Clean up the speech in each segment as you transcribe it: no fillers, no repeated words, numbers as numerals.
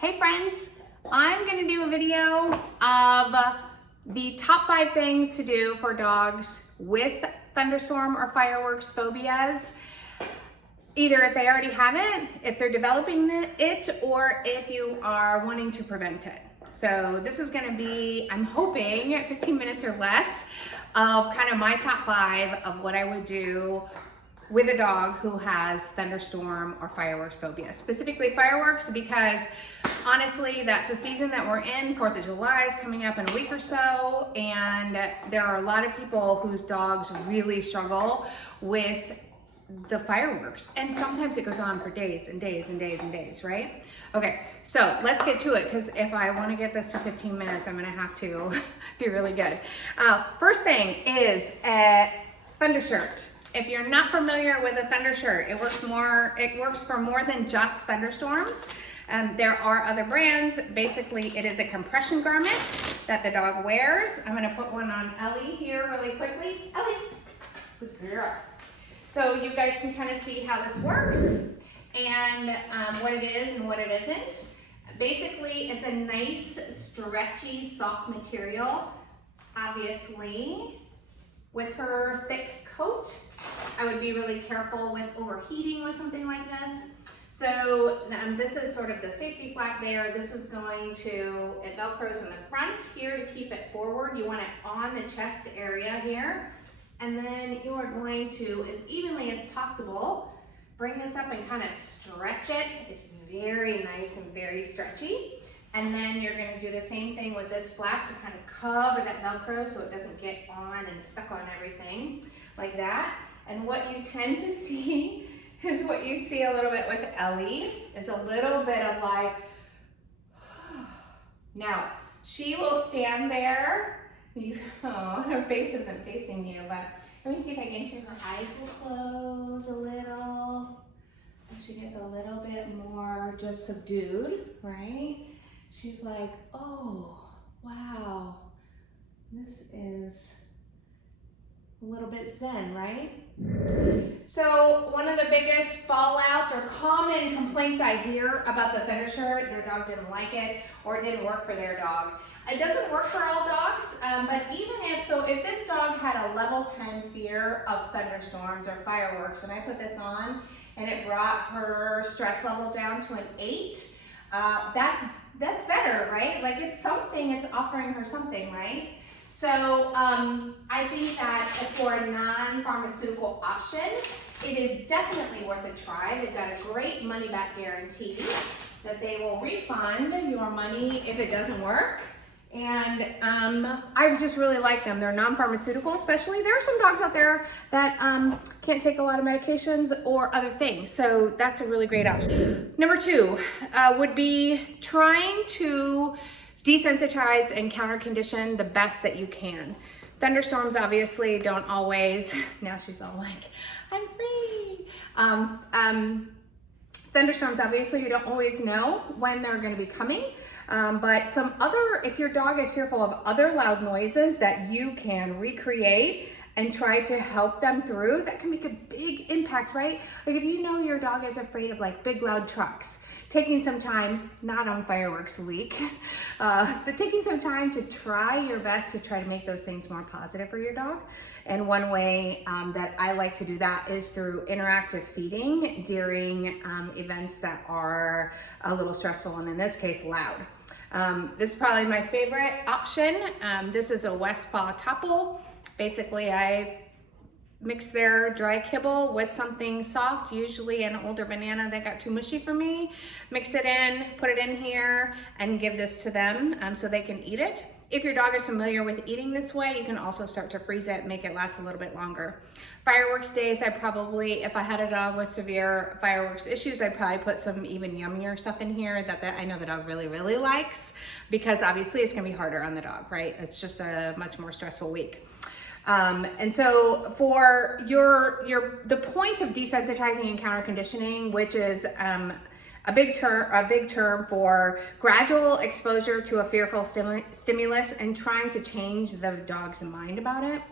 Hey friends, I'm gonna do a video of the top 5 things to do for dogs with thunderstorm or fireworks phobias. Either if they already have it, if they're developing it, or if you are wanting to prevent it. So this is gonna be, I'm hoping, 15 minutes or less of kind of my top 5 of what I would do with a dog who has thunderstorm or fireworks phobia. Specifically fireworks because honestly, that's the season that we're in. 4th of July is coming up in a week or so, and there are a lot of people whose dogs really struggle with the fireworks, and sometimes it goes on for days and days and days and days, right? Okay, so let's get to it, because if I want to get this to 15 minutes, I'm gonna have to be really good. First thing is a thunder shirt. If you're not familiar with a thunder shirt, it works for more than just thunderstorms. There are other brands. Basically, it is a compression garment that the dog wears. I'm gonna put one on Ellie here really quickly. Ellie, good girl. So you guys can kind of see how this works and what it is and what it isn't. Basically, it's a nice, stretchy, soft material. Obviously, with her thick coat, I would be really careful with overheating with something like this. So this is sort of the safety flap there. This is going to, it Velcros in the front here to keep it forward. You want it on the chest area here. And then you are going to, as evenly as possible, bring this up and kind of stretch it. It's very nice and very stretchy. And then you're gonna do the same thing with this flap to kind of cover that Velcro so it doesn't get on and stuck on everything like that. And what you tend to see is what you see a little bit with Ellie, is a little bit of like, now she will stand there. Her face isn't facing you, but let me see if I can turn her eyes will close a little. And she gets a little bit more just subdued, right? She's like, oh, wow, this is a little bit zen, right? So one of the biggest fallouts or common complaints I hear about the thunder shirt, their dog didn't like it or it didn't work for their dog. It doesn't work for all dogs, but even if this dog had a level 10 fear of thunderstorms or fireworks, and I put this on and it brought her stress level down to an 8, that's better, right? Like it's something, it's offering her something, right? So I think that for a non-pharmaceutical option, it is definitely worth a try. They've got a great money-back guarantee that they will refund your money if it doesn't work. And I just really like them. They're non-pharmaceutical, especially. There are some dogs out there that can't take a lot of medications or other things. So that's a really great option. Number 2 would be trying to desensitize and counter condition the best that you can. Thunderstorms obviously don't always, now she's all like, I'm free. Thunderstorms, obviously, you don't always know when they're going to be coming, but if your dog is fearful of other loud noises that you can recreate and try to help them through, that can make a big impact, right? Like if you know your dog is afraid of like big loud trucks, taking some time, not on fireworks week, but taking some time to try your best to try to make those things more positive for your dog. And one way that I like to do that is through interactive feeding during events that are a little stressful, and in this case, loud. This is probably my favorite option. This is a Westpaw Topple. Basically, I mix their dry kibble with something soft, usually an older banana that got too mushy for me. Mix it in, put it in here, and give this to them so they can eat it. If your dog is familiar with eating this way, you can also start to freeze it, make it last a little bit longer. Fireworks days, if I had a dog with severe fireworks issues, I'd probably put some even yummier stuff in here that I know the dog really, really likes, because obviously it's gonna be harder on the dog, right? It's just a much more stressful week. And so for the point of desensitizing and counter conditioning, which is a big term for gradual exposure to a fearful stimulus and trying to change the dog's mind about it,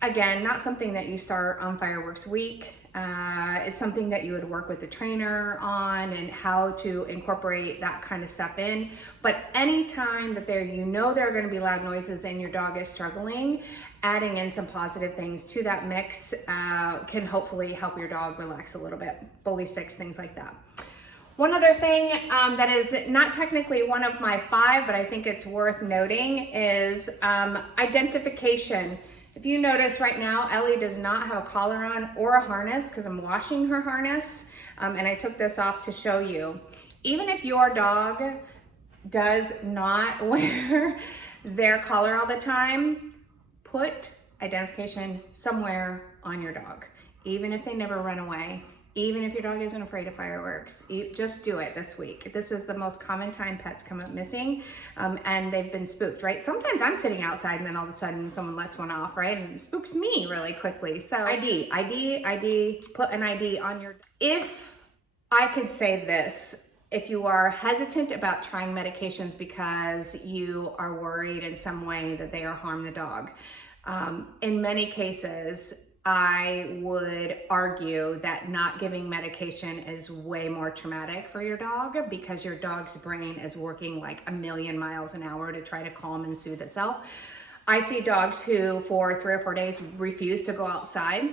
Again, not something that you start on fireworks week. It's something that you would work with the trainer on and how to incorporate that kind of stuff in. But anytime that there are going to be loud noises and your dog is struggling, adding in some positive things to that mix can hopefully help your dog relax a little bit. Bully sticks, things like that. One other thing that is not technically one of my 5, but I think it's worth noting is identification. If you notice right now, Ellie does not have a collar on or a harness because I'm washing her harness, and I took this off to show you. Even if your dog does not wear their collar all the time, put identification somewhere on your dog. Even if they never run away, even if your dog isn't afraid of fireworks, just do it this week. This is the most common time pets come up missing, and they've been spooked, right? Sometimes I'm sitting outside and then all of a sudden someone lets one off, right? And it spooks me really quickly. So ID, put an ID on your... If I could say this, if you are hesitant about trying medications because you are worried in some way that they are harm the dog, in many cases, I would argue that not giving medication is way more traumatic for your dog because your dog's brain is working like a million miles an hour to try to calm and soothe itself. I see dogs who for 3 or 4 days refuse to go outside.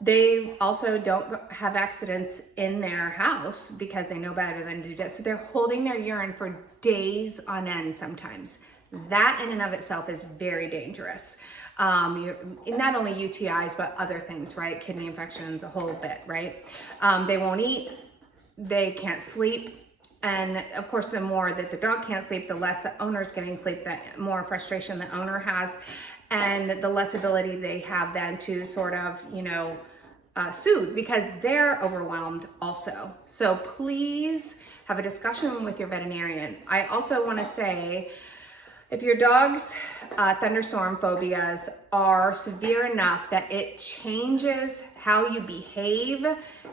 They also don't have accidents in their house because they know better than to do that. So they're holding their urine for days on end sometimes. That in and of itself is very dangerous. Not only UTIs, but other things, right? Kidney infections, a whole bit, right? They won't eat, they can't sleep. And of course, the more that the dog can't sleep, the less the owner's getting sleep, the more frustration the owner has, and the less ability they have then to sort of, soothe because they're overwhelmed also. So please have a discussion with your veterinarian. I also want to say, if your dog's thunderstorm phobias are severe enough that it changes how you behave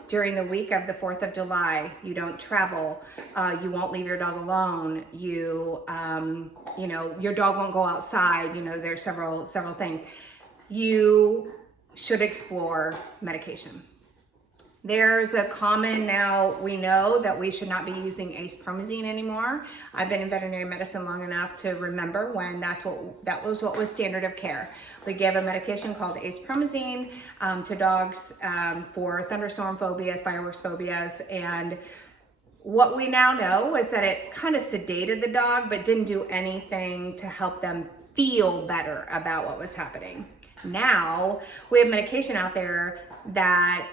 during the week of the 4th of July, you don't travel, you won't leave your dog alone, your dog won't go outside, there's several things, you should explore medication. There's a common, now we know that we should not be using acepromazine anymore. I've been in veterinary medicine long enough to remember when that was what was standard of care. We gave a medication called acepromazine to dogs for thunderstorm phobias, fireworks phobias, and what we now know is that it kind of sedated the dog but didn't do anything to help them feel better about what was happening. Now we have medication out there that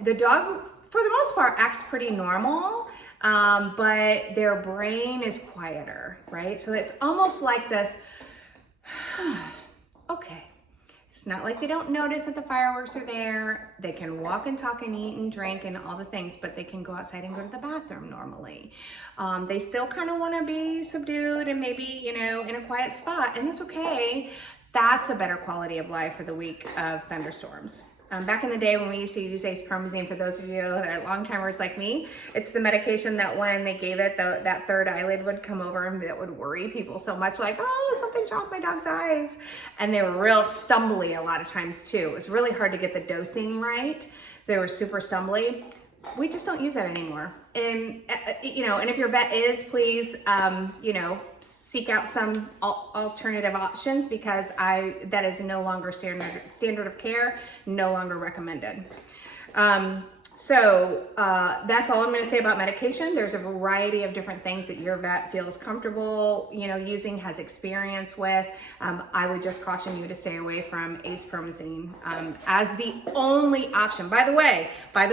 the dog, for the most part, acts pretty normal, but their brain is quieter, right? So it's almost like this, okay. It's not like they don't notice that the fireworks are there. They can walk and talk and eat and drink and all the things, but they can go outside and go to the bathroom normally. They still kind of want to be subdued and maybe, in a quiet spot, and that's okay. That's a better quality of life for the week of thunderstorms. Back in the day when we used to use acepromazine, for those of you that are long-timers like me, it's the medication that when they gave it, that third eyelid would come over and that would worry people so much, like, oh, something's wrong with my dog's eyes. And they were real stumbly a lot of times too. It was really hard to get the dosing right. They were super stumbly. We just don't use that anymore. And, and if your vet is, please, seek out some alternative options because that is no longer standard of care, no longer recommended. So that's all I'm going to say about medication. There's a variety of different things that your vet feels comfortable, using, has experience with. I would just caution you to stay away from acepromazine as the only option. By the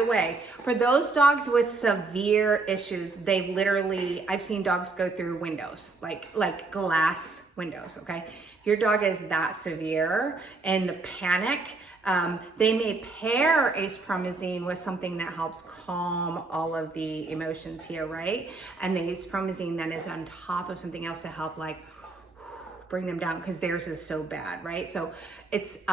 way, for those dogs with severe issues, I've seen dogs go through windows, like glass windows, okay? Your dog is that severe and the panic, they may pair acepromazine with something that helps calm all of the emotions here, right? And the acepromazine then is on top of something else to help bring them down because theirs is so bad, right? So it's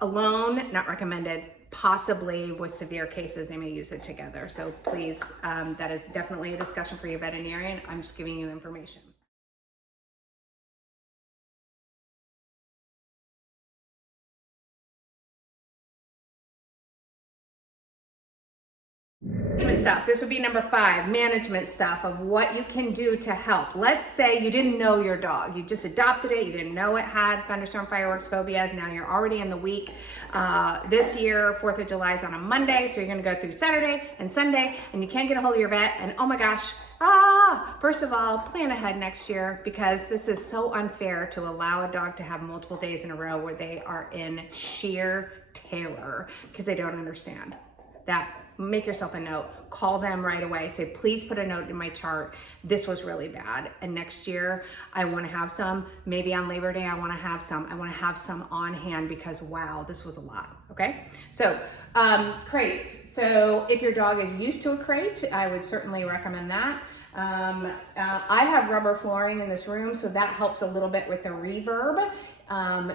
alone, not recommended. Possibly with severe cases, they may use it together. So please, that is definitely a discussion for your veterinarian. I'm just giving you information. Stuff. This would be number 5, management stuff of what you can do to help. Let's say you didn't know your dog. You just adopted it. You didn't know it had thunderstorm, fireworks, phobias. Now you're already in the week. This year, 4th of July is on a Monday, so you're going to go through Saturday and Sunday, and you can't get a hold of your vet, and oh my gosh, first of all, plan ahead next year, because this is so unfair to allow a dog to have multiple days in a row where they are in sheer terror because they don't understand that. Make yourself a note, call them right away, say, please put a note in my chart. This was really bad. And next year I want to have some, maybe on Labor Day, I want to have some on hand because wow, this was a lot. Okay. So, crates. So if your dog is used to a crate, I would certainly recommend that. I have rubber flooring in this room, so that helps a little bit with the reverb.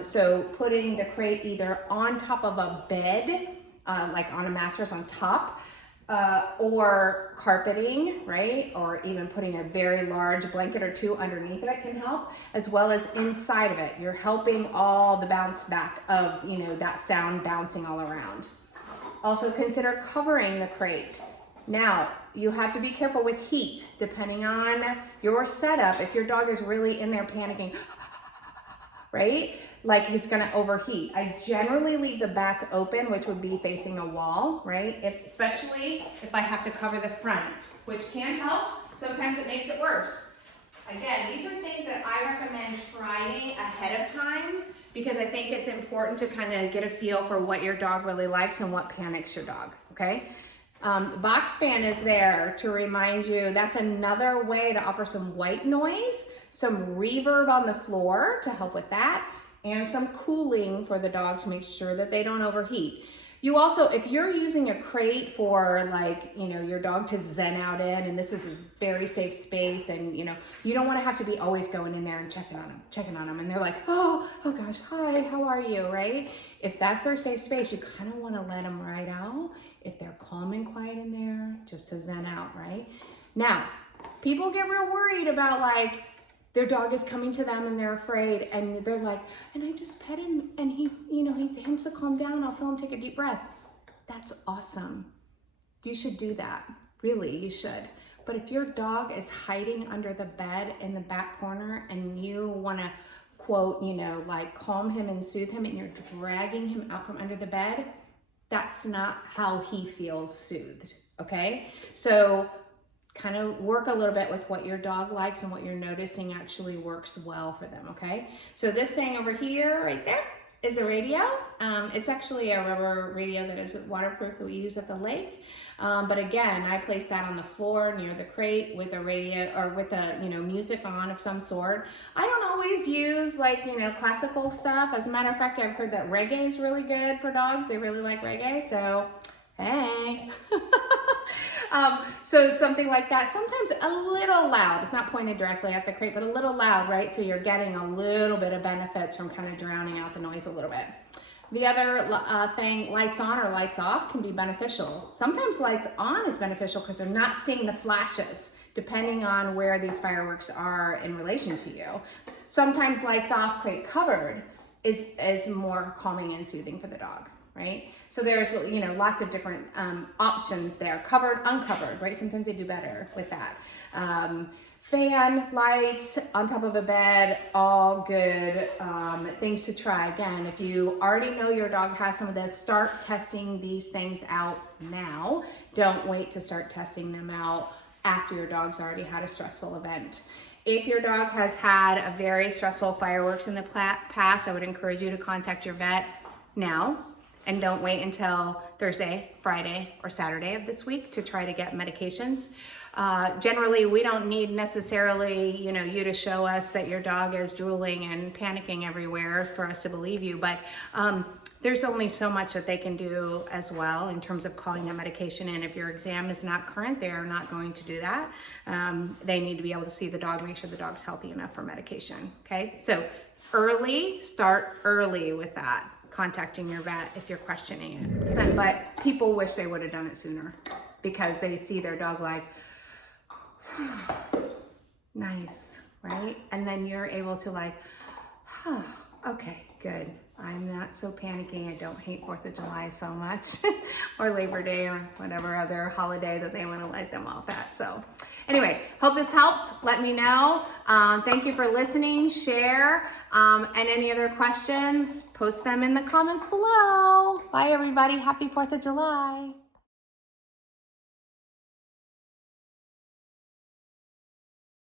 So putting the crate either on top of a bed, like on a mattress on top, or carpeting, right? Or even putting a very large blanket or 2 underneath it can help, as well as inside of it. You're helping all the bounce back of, that sound bouncing all around. Also consider covering the crate. Now, you have to be careful with heat, depending on your setup. If your dog is really in there panicking, right? Like he's gonna overheat. I generally leave the back open, which would be facing a wall, right? Especially if I have to cover the front, which can help. Sometimes it makes it worse. Again, these are things that I recommend trying ahead of time because I think it's important to kind of get a feel for what your dog really likes and what panics your dog, okay? Box fan is there to remind you. That's another way to offer some white noise, some reverb on the floor to help with that, and some cooling for the dog to make sure that they don't overheat. You also, if you're using a crate for your dog to zen out in, and this is a very safe space, and you don't want to have to be always going in there and checking on them, and they're like, oh gosh, hi, how are you, right? If that's their safe space, you kind of want to let them ride out. If they're calm and quiet in there, just to zen out, right? Now, people get real worried about their dog is coming to them and they're afraid, and they're like, and I just pet him and he tends to calm down. I'll feel him take a deep breath. That's awesome. You should do that. Really, you should. But if your dog is hiding under the bed in the back corner and you want to quote, calm him and soothe him, and you're dragging him out from under the bed, that's not how he feels soothed. Okay. So kind of work a little bit with what your dog likes and what you're noticing actually works well for them, okay? So this thing over here, right there, is a radio. It's actually a rubber radio that is waterproof that we use at the lake. But again, I place that on the floor near the crate with a radio or with a, music on of some sort. I don't always use classical stuff. As a matter of fact, I've heard that reggae is really good for dogs. They really like reggae, so hey. So something like that, sometimes a little loud. It's not pointed directly at the crate, but a little loud, right? So you're getting a little bit of benefits from kind of drowning out the noise a little bit. The other thing, lights on or lights off can be beneficial. Sometimes lights on is beneficial because they're not seeing the flashes, depending on where these fireworks are in relation to you. Sometimes lights off, crate covered is more calming and soothing for the dog. Right? So there's, lots of different options there. Covered, uncovered, right? Sometimes they do better with that. Fan, lights, on top of a bed, all good things to try. Again, if you already know your dog has some of this, start testing these things out now. Don't wait to start testing them out after your dog's already had a stressful event. If your dog has had a very stressful fireworks in the past, I would encourage you to contact your vet now. And don't wait until Thursday, Friday, or Saturday of this week to try to get medications. Generally, we don't need necessarily, you to show us that your dog is drooling and panicking everywhere for us to believe you. But there's only so much that they can do as well in terms of calling that medication in. If your exam is not current, they are not going to do that. They need to be able to see the dog, make sure the dog's healthy enough for medication. Okay, so start early with that. Contacting your vet if you're questioning it. But people wish they would have done it sooner because they see their dog nice, right? And then you're able to Okay, good. I'm not so panicking. I don't hate 4th of July so much or Labor Day or whatever other holiday that they want to light them off at. So anyway, hope this helps. Let me know. Thank you for listening, share, and any other questions, post them in the comments below. Bye everybody. Happy 4th of July.